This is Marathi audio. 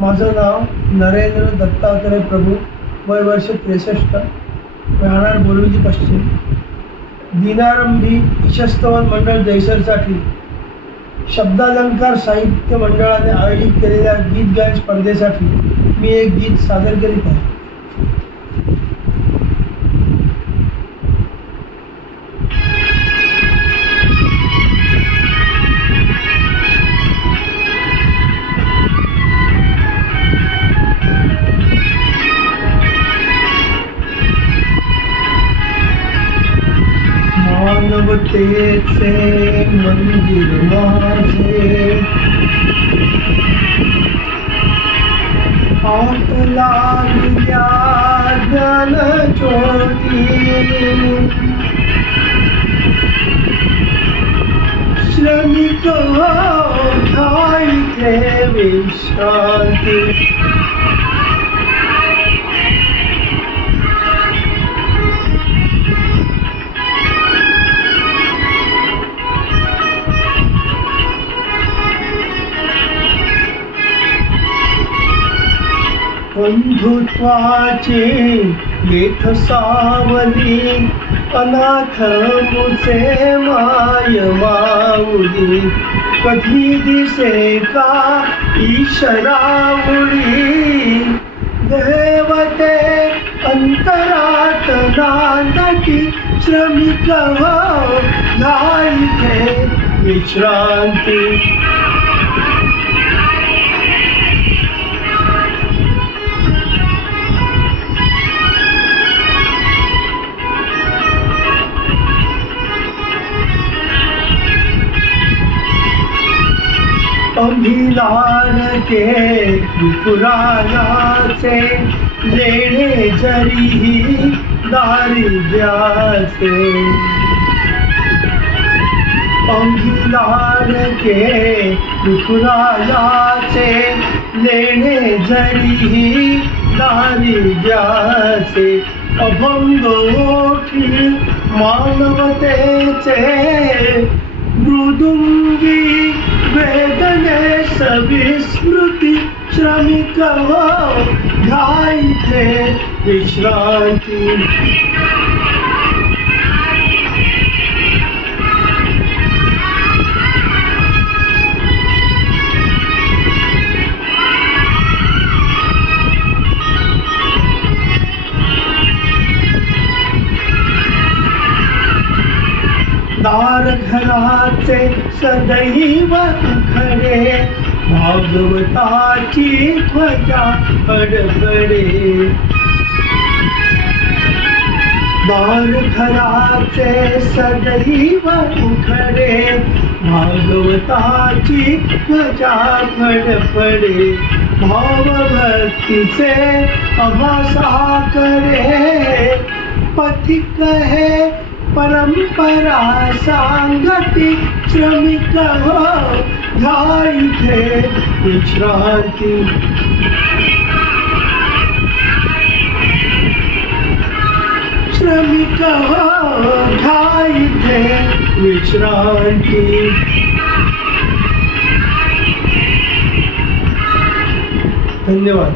माझं नाव नरेंद्र दत्तात्रय प्रभू, वय वर्ष 63, राहणार बोरिवली पश्चिम. दिनारंभी ईशस्तवन मंडळ जयसरसाठी शब्दालंकार साहित्य मंडळाने आयोजित केलेल्या गीत गायन स्पर्धेसाठी मी एक गीत सादर करीत आहे. मानवतेचे मंदिर माझे, आत लागल्या ज्ञान ज्योती, श्रमिक घ्यायचे विश्रांती. बंधुत्वाची लेख सावली, अनाथ मुचे माय माऊली. कधी दिसे का ईशरावळी, देवते अंतरात नांदती. श्रमिक घ्यायचे विश्रांती. अभिलानके विपुरायाचे, लेणे जरी दारिद्र्याचे. अभिलानके विपुरायाचे, लेणे जरी दारिद्र्याचे. अभंग ओठी मानवतेचे, मृदुंगी वेदने सविस्मृती. श्रमिक घ्यायचे विश्रांती. दार घराचे सदैव उघडे, भागवताची ध्वजा फडफडे. दार घराचे सदैव उघडे, भागवताची ध्वजा फडफडे. भावभक्तीचे अभासा करे, पथिक हे परंपरा सांगती. श्रमिक घ्यायचे विश्रांती. श्रमिक घ्यायचे विश्रांती. धन्यवाद.